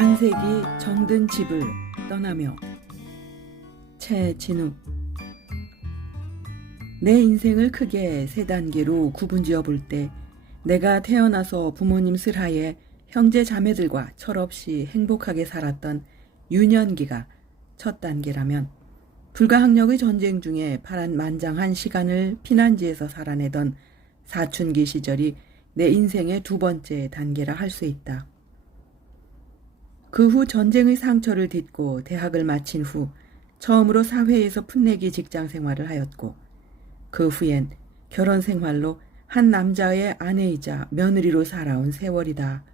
반세기 정든 집을 떠나며. 최진우. 내 인생을 크게 세 단계로 구분지어 볼 때 내가 태어나서 부모님 슬하에 형제 자매들과 철없이 행복하게 살았던 유년기가 첫 단계라면, 불가항력의 전쟁 중에 파란만장한 시간을 피난지에서 살아내던 사춘기 시절이 내 인생의 두 번째 단계라 할 수 있다. 그 후 전쟁의 상처를 딛고 대학을 마친 후 처음으로 사회에서 풋내기 직장 생활을 하였고, 그 후엔 결혼 생활로 한 남자의 아내이자 며느리로 살아온 세월이다.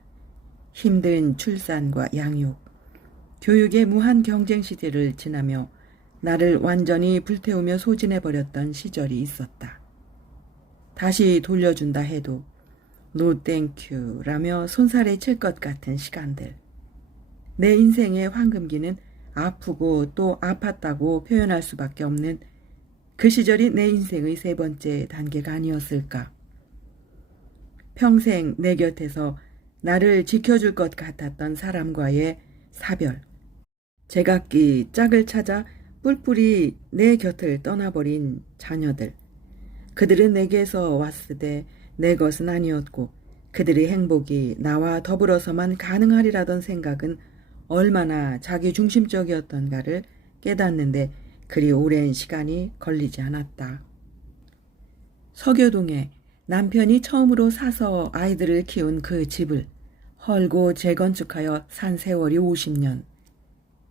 힘든 출산과 양육, 교육의 무한 경쟁 시대를 지나며 나를 완전히 불태우며 소진해버렸던 시절이 있었다. 다시 돌려준다 해도 노 땡큐 라며 손살에 칠 것 같은 시간들. 내 인생의 황금기는 아프고 또 아팠다고 표현할 수밖에 없는 그 시절이 내 인생의 세 번째 단계가 아니었을까. 평생 내 곁에서 나를 지켜줄 것 같았던 사람과의 사별, 제각기 짝을 찾아 뿔뿔이 내 곁을 떠나버린 자녀들. 그들은 내게서 왔으되 내 것은 아니었고, 그들의 행복이 나와 더불어서만 가능하리라던 생각은 얼마나 자기중심적이었던가를 깨닫는데 그리 오랜 시간이 걸리지 않았다. 서교동에 남편이 처음으로 사서 아이들을 키운 그 집을 헐고 재건축하여 산 세월이 50년.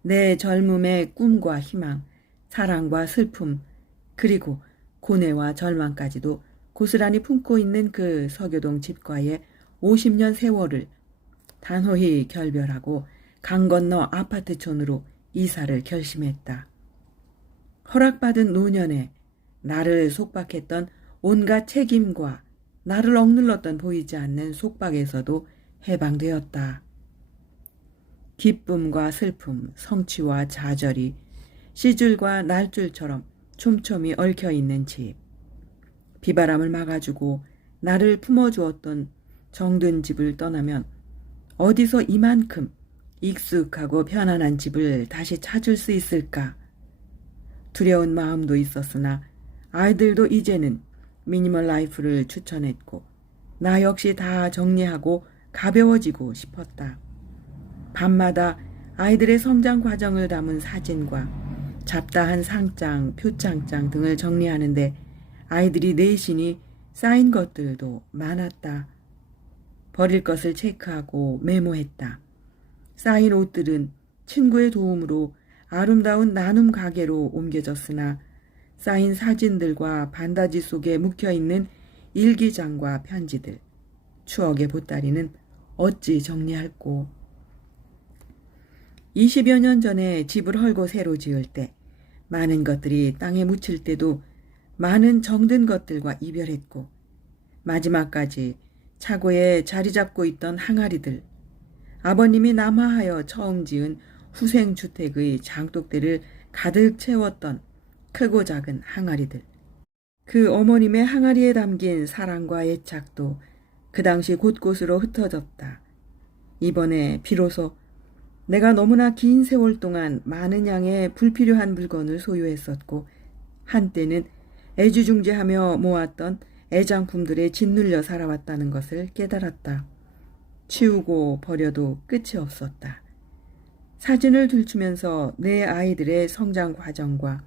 내 젊음의 꿈과 희망, 사랑과 슬픔, 그리고 고뇌와 절망까지도 고스란히 품고 있는 그 서교동 집과의 50년 세월을 단호히 결별하고 강 건너 아파트촌으로 이사를 결심했다. 허락받은 노년에 나를 속박했던 온갖 책임과 나를 억눌렀던 보이지 않는 속박에서도 해방되었다. 기쁨과 슬픔, 성취와 좌절이 시줄과 날줄처럼 촘촘히 얽혀있는 집. 비바람을 막아주고 나를 품어주었던 정든 집을 떠나면 어디서 이만큼 익숙하고 편안한 집을 다시 찾을 수 있을까? 두려운 마음도 있었으나 아이들도 이제는 미니멀 라이프를 추천했고, 나 역시 다 정리하고 가벼워지고 싶었다. 밤마다 아이들의 성장 과정을 담은 사진과 잡다한 상장, 표창장 등을 정리하는데 아이들이 내신이 쌓인 것들도 많았다. 버릴 것을 체크하고 메모했다. 쌓인 옷들은 친구의 도움으로 아름다운 나눔 가게로 옮겨졌으나 쌓인 사진들과 반다지 속에 묵혀있는 일기장과 편지들, 추억의 보따리는 어찌 정리할꼬. 20여 년 전에 집을 헐고 새로 지을 때 많은 것들이 땅에 묻힐 때도 많은 정든 것들과 이별했고, 마지막까지 차고에 자리 잡고 있던 항아리들, 아버님이 남하하여 처음 지은 후생주택의 장독대를 가득 채웠던 크고 작은 항아리들. 그 어머님의 항아리에 담긴 사랑과 애착도 그 당시 곳곳으로 흩어졌다. 이번에 비로소 내가 너무나 긴 세월 동안 많은 양의 불필요한 물건을 소유했었고, 한때는 애지중지하며 모았던 애장품들에 짓눌려 살아왔다는 것을 깨달았다. 치우고 버려도 끝이 없었다. 사진을 들추면서 내 아이들의 성장 과정과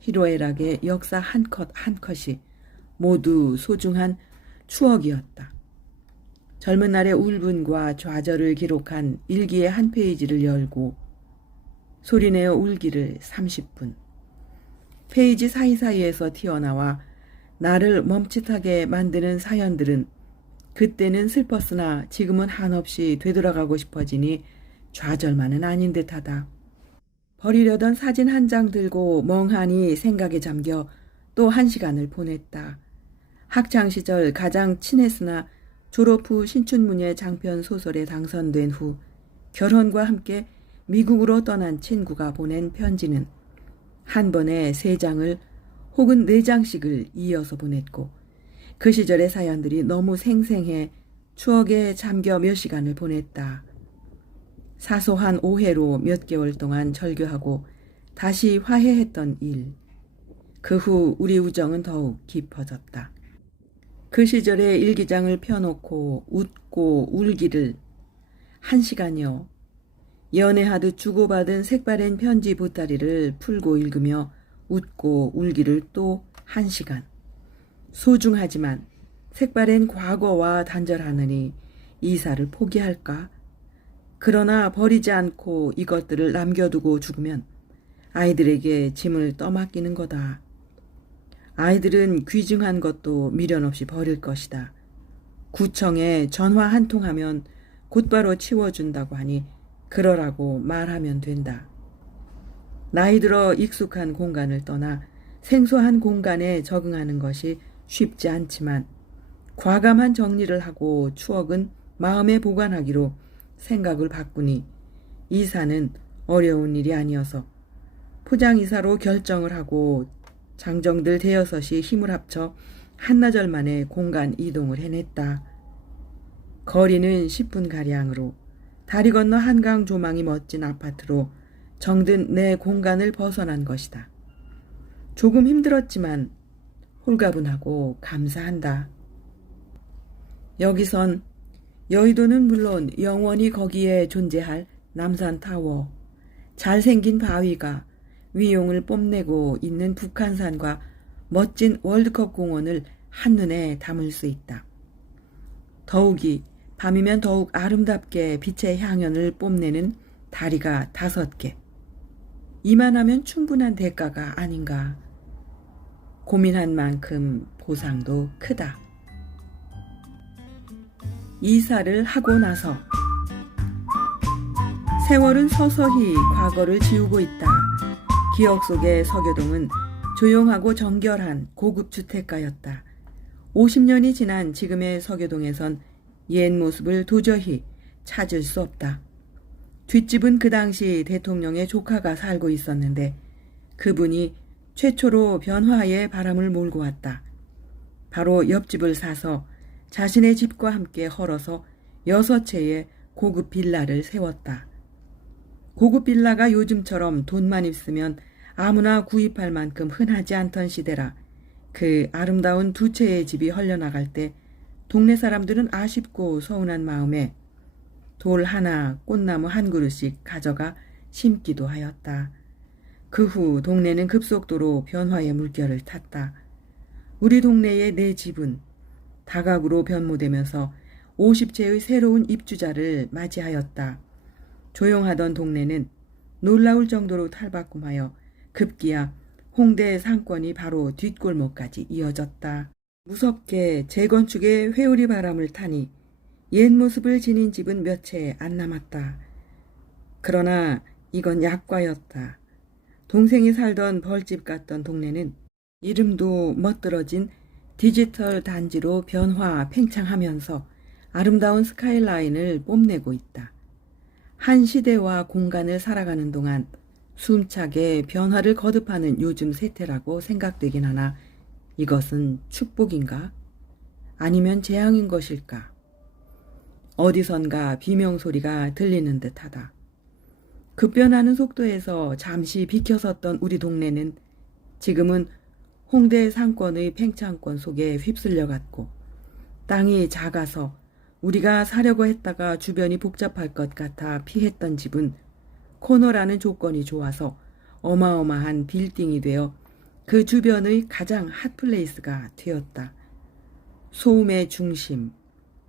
희로애락의 역사 한 컷 한 컷이 모두 소중한 추억이었다. 젊은 날의 울분과 좌절을 기록한 일기의 한 페이지를 열고 소리내어 울기를 30분. 페이지 사이사이에서 튀어나와 나를 멈칫하게 만드는 사연들은 그때는 슬펐으나 지금은 한없이 되돌아가고 싶어지니 좌절만은 아닌 듯하다. 버리려던 사진 한 장 들고 멍하니 생각에 잠겨 또 1시간을 보냈다. 학창시절 가장 친했으나 졸업 후 신춘문예 장편 소설에 당선된 후 결혼과 함께 미국으로 떠난 친구가 보낸 편지는 한 번에 3장을 혹은 4장씩을 이어서 보냈고, 그 시절의 사연들이 너무 생생해 추억에 잠겨 몇 시간을 보냈다. 사소한 오해로 몇 개월 동안 절교하고 다시 화해했던 일. 그 후 우리 우정은 더욱 깊어졌다. 그 시절에 일기장을 펴놓고 웃고 울기를 1시간여, 연애하듯 주고받은 색바랜 편지 보따리를 풀고 읽으며 웃고 울기를 또 1시간. 소중하지만 색바랜 과거와 단절하느니 이사를 포기할까? 그러나 버리지 않고 이것들을 남겨두고 죽으면 아이들에게 짐을 떠맡기는 거다. 아이들은 귀중한 것도 미련 없이 버릴 것이다. 구청에 전화 한 통 하면 곧바로 치워준다고 하니 그러라고 말하면 된다. 나이 들어 익숙한 공간을 떠나 생소한 공간에 적응하는 것이 쉽지 않지만 과감한 정리를 하고 추억은 마음에 보관하기로 생각을 바꾸니 이사는 어려운 일이 아니어서 포장이사로 결정을 하고 장정들 대여섯이 힘을 합쳐 한나절 만에 공간 이동을 해냈다. 거리는 10분가량으로 다리 건너 한강 조망이 멋진 아파트로 정든 내 공간을 벗어난 것이다. 조금 힘들었지만 홀가분하고 감사한다. 여기선 여의도는 물론 영원히 거기에 존재할 남산타워, 잘생긴 바위가 위용을 뽐내고 있는 북한산과 멋진 월드컵 공원을 한눈에 담을 수 있다. 더욱이 밤이면 더욱 아름답게 빛의 향연을 뽐내는 다리가 5개. 이만하면 충분한 대가가 아닌가. 고민한 만큼 보상도 크다. 이사를 하고 나서 세월은 서서히 과거를 지우고 있다. 기억 속의 서교동은 조용하고 정결한 고급 주택가였다. 50년이 지난 지금의 서교동에선 옛 모습을 도저히 찾을 수 없다. 뒷집은 그 당시 대통령의 조카가 살고 있었는데 그분이 최초로 변화의 바람을 몰고 왔다. 바로 옆집을 사서 자신의 집과 함께 헐어서 6채의 고급 빌라를 세웠다. 고급 빌라가 요즘처럼 돈만 있으면 아무나 구입할 만큼 흔하지 않던 시대라 그 아름다운 2채의 집이 헐려나갈 때 동네 사람들은 아쉽고 서운한 마음에 돌 하나, 꽃나무 한 그루씩 가져가 심기도 하였다. 그 후 동네는 급속도로 변화의 물결을 탔다. 우리 동네의 내 집은 다각으로 변모되면서 50채의 새로운 입주자를 맞이하였다. 조용하던 동네는 놀라울 정도로 탈바꿈하여 급기야 홍대 상권이 바로 뒷골목까지 이어졌다. 무섭게 재건축의 회오리 바람을 타니 옛 모습을 지닌 집은 몇 채 안 남았다. 그러나 이건 약과였다. 동생이 살던 벌집 같던 동네는 이름도 멋들어진 디지털 단지로 변화 팽창하면서 아름다운 스카이라인을 뽐내고 있다. 한 시대와 공간을 살아가는 동안 숨차게 변화를 거듭하는 요즘 세태라고 생각되긴 하나 이것은 축복인가? 아니면 재앙인 것일까? 어디선가 비명소리가 들리는 듯하다. 급변하는 속도에서 잠시 비켜섰던 우리 동네는 지금은 홍대 상권의 팽창권 속에 휩쓸려갔고 땅이 작아서 우리가 사려고 했다가 주변이 복잡할 것 같아 피했던 집은 코너라는 조건이 좋아서 어마어마한 빌딩이 되어 그 주변의 가장 핫플레이스가 되었다. 소음의 중심,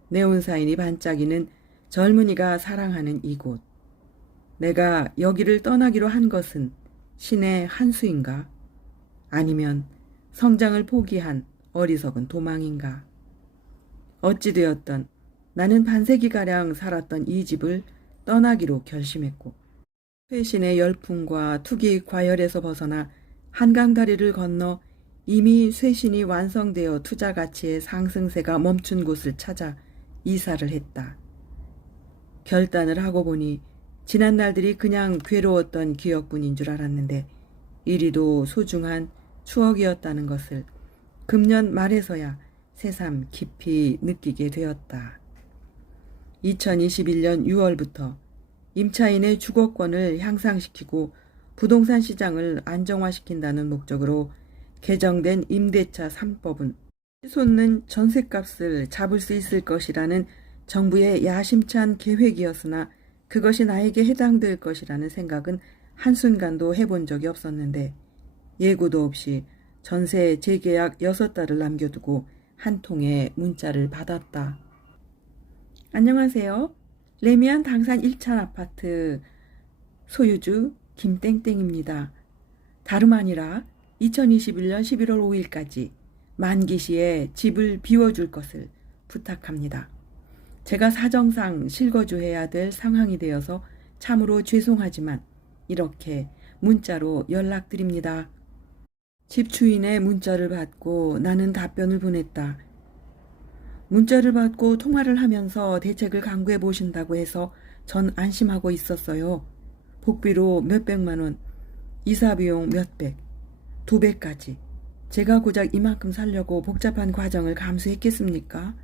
네온사인이 반짝이는 젊은이가 사랑하는 이곳. 내가 여기를 떠나기로 한 것은 신의 한 수인가? 아니면 성장을 포기한 어리석은 도망인가? 어찌되었던 나는 반세기가량 살았던 이 집을 떠나기로 결심했고 쇄신의 열풍과 투기 과열에서 벗어나 한강다리를 건너 이미 쇄신이 완성되어 투자 가치의 상승세가 멈춘 곳을 찾아 이사를 했다. 결단을 하고 보니 지난 날들이 그냥 괴로웠던 기억뿐인 줄 알았는데 이리도 소중한 추억이었다는 것을 금년 말에서야 새삼 깊이 느끼게 되었다. 2021년 6월부터 임차인의 주거권을 향상시키고 부동산 시장을 안정화시킨다는 목적으로 개정된 임대차 3법은 치솟는 전셋값을 잡을 수 있을 것이라는 정부의 야심찬 계획이었으나 그것이 나에게 해당될 것이라는 생각은 한순간도 해본 적이 없었는데 예고도 없이 전세 재계약 6달을 남겨두고 한 통의 문자를 받았다. 안녕하세요. 레미안 당산 1층 아파트 소유주 김땡땡입니다. 다름 아니라 2021년 11월 5일까지 만기 시에 집을 비워줄 것을 부탁합니다. 제가 사정상 실거주해야 될 상황이 되어서 참으로 죄송하지만 이렇게 문자로 연락드립니다. 집주인의 문자를 받고 나는 답변을 보냈다. 문자를 받고 통화를 하면서 대책을 강구해 보신다고 해서 전 안심하고 있었어요. 복비로 몇백만 원, 이사비용 몇백, 2배까지. 제가 고작 이만큼 살려고 복잡한 과정을 감수했겠습니까?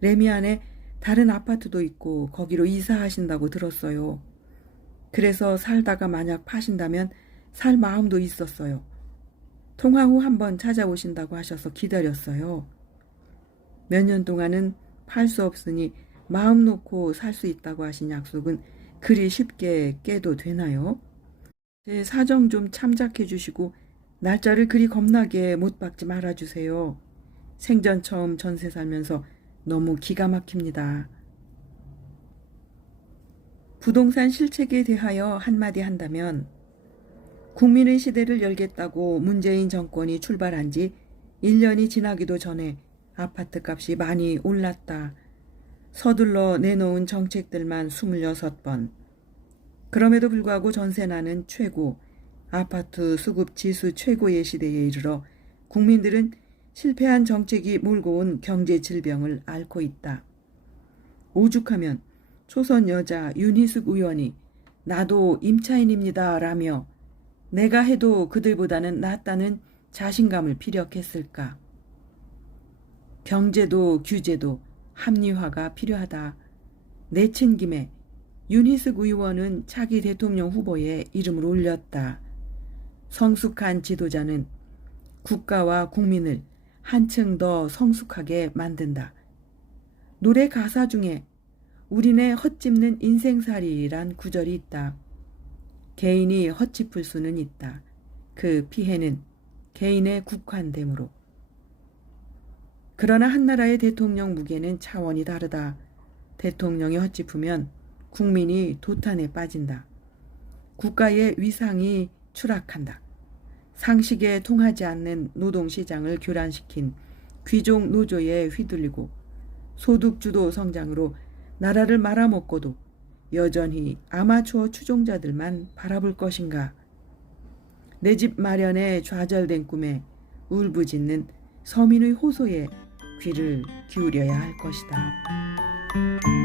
레미안에 다른 아파트도 있고 거기로 이사하신다고 들었어요. 그래서 살다가 만약 파신다면 살 마음도 있었어요. 통화 후 한번 찾아오신다고 하셔서 기다렸어요. 몇 년 동안은 팔 수 없으니 마음 놓고 살 수 있다고 하신 약속은 그리 쉽게 깨도 되나요? 제 사정 좀 참작해 주시고 날짜를 그리 겁나게 못 박지 말아주세요. 생전 처음 전세 살면서 너무 기가 막힙니다. 부동산 실책에 대하여 한마디 한다면 국민의 시대를 열겠다고 문재인 정권이 출발한 지 1년이 지나기도 전에 아파트 값이 많이 올랐다. 서둘러 내놓은 정책들만 26번. 그럼에도 불구하고 전세난은 최고, 아파트 수급 지수 최고의 시대에 이르러 국민들은 실패한 정책이 몰고 온 경제 질병을 앓고 있다. 오죽하면 초선 여자 윤희숙 의원이 나도 임차인입니다 라며 내가 해도 그들보다는 낫다는 자신감을 피력했을까. 경제도 규제도 합리화가 필요하다. 내친 김에 윤희숙 의원은 차기 대통령 후보에 이름을 올렸다. 성숙한 지도자는 국가와 국민을 한층 더 성숙하게 만든다. 노래 가사 중에 우리네 헛짚는 인생살이란 구절이 있다. 개인이 헛짚을 수는 있다. 그 피해는 개인에 국한되므로. 그러나 한 나라의 대통령 무게는 차원이 다르다. 대통령이 헛짚으면 국민이 도탄에 빠진다. 국가의 위상이 추락한다. 상식에 통하지 않는 노동시장을 교란시킨 귀족 노조에 휘둘리고 소득주도 성장으로 나라를 말아먹고도 여전히 아마추어 추종자들만 바라볼 것인가. 내 집 마련에 좌절된 꿈에 울부짖는 서민의 호소에 귀를 기울여야 할 것이다.